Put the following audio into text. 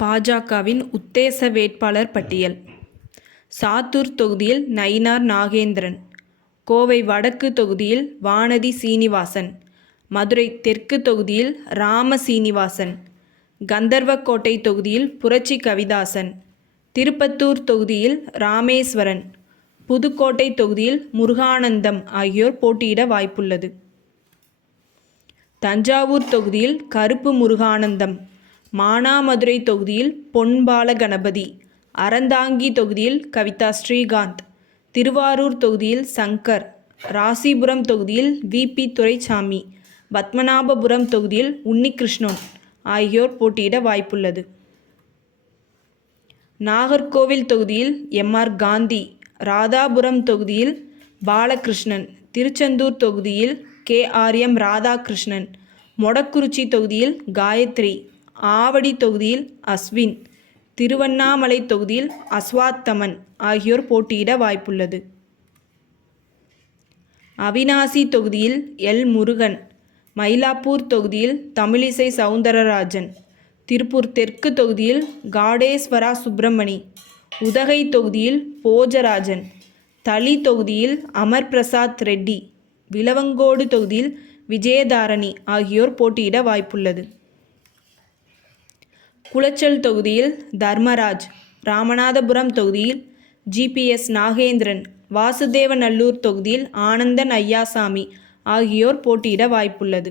பாஜகவின் உத்தேச வேட்பாளர் பட்டியல். சாத்தூர் தொகுதியில் நயினார் நாகேந்திரன், கோவை வடக்கு தொகுதியில் வானதி சீனிவாசன், மதுரை தெற்கு தொகுதியில் ராம சீனிவாசன், கந்தர்வக்கோட்டை தொகுதியில் புரட்சி கவிதாசன், திருப்பத்தூர் தொகுதியில் ராமேஸ்வரன், புதுக்கோட்டை தொகுதியில் முருகானந்தம் ஆகியோர் போட்டியிட வாய்ப்புள்ளது. தஞ்சாவூர் தொகுதியில் கருப்பு முருகானந்தம், மானாமதுரை தொகுதியில் பொன்பால கணபதி, அறந்தாங்கி தொகுதியில் கவிதா ஸ்ரீகாந்த், திருவாரூர் தொகுதியில் சங்கர், ராசிபுரம் தொகுதியில் வி.பி. துரைசாமி, பத்மநாபபுரம் தொகுதியில் உன்னிகிருஷ்ணன் ஆகியோர் போட்டியிட வாய்ப்புள்ளது. நாகர்கோவில் தொகுதியில் எம்.ஆர். காந்தி, ராதாபுரம் தொகுதியில் பாலகிருஷ்ணன், திருச்செந்தூர் தொகுதியில் கே.ஆர்.எம். ராதாகிருஷ்ணன், மொடக்குறிச்சி தொகுதியில் காயத்ரி, ஆவடி தொகுதியில் அஸ்வின், திருவண்ணாமலை தொகுதியில் அஸ்வாத்தமன் ஆகியோர் போட்டியிட வாய்ப்புள்ளது. அவிநாசி தொகுதியில் எல். முருகன், மயிலாப்பூர் தொகுதியில் தமிழிசை சவுந்தரராஜன், திருப்பூர் தெற்கு தொகுதியில் காடேஸ்வரா சுப்பிரமணி, உதகை தொகுதியில் போஜராஜன், தளி தொகுதியில் அமர் பிரசாத் ரெட்டி, விளவங்கோடு தொகுதியில் விஜயதாரணி ஆகியோர் போட்டியிட வாய்ப்புள்ளது. குளச்சல் தொகுதியில் தர்மராஜ், ராமநாதபுரம் தொகுதியில் ஜி.பி.எஸ். நாகேந்திரன், வாசுதேவநல்லூர் தொகுதியில் ஆனந்தன் ஐயாசாமி ஆகியோர் போட்டியிட வாய்ப்புள்ளது.